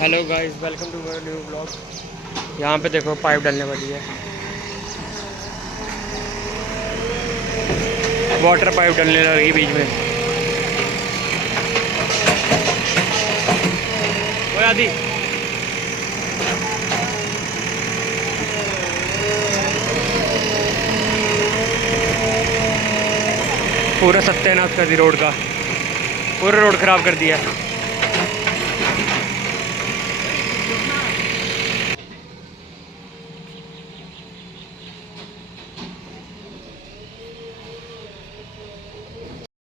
Hello guys, welcome to my new blog. यहाँ पे देखो पाइप डलने वाली है। वाटर पाइप डलने लगी बीच में। वो आदि पूरा सत्यानाश कर दी रोड का। पूरा रोड ख़राब कर दिया।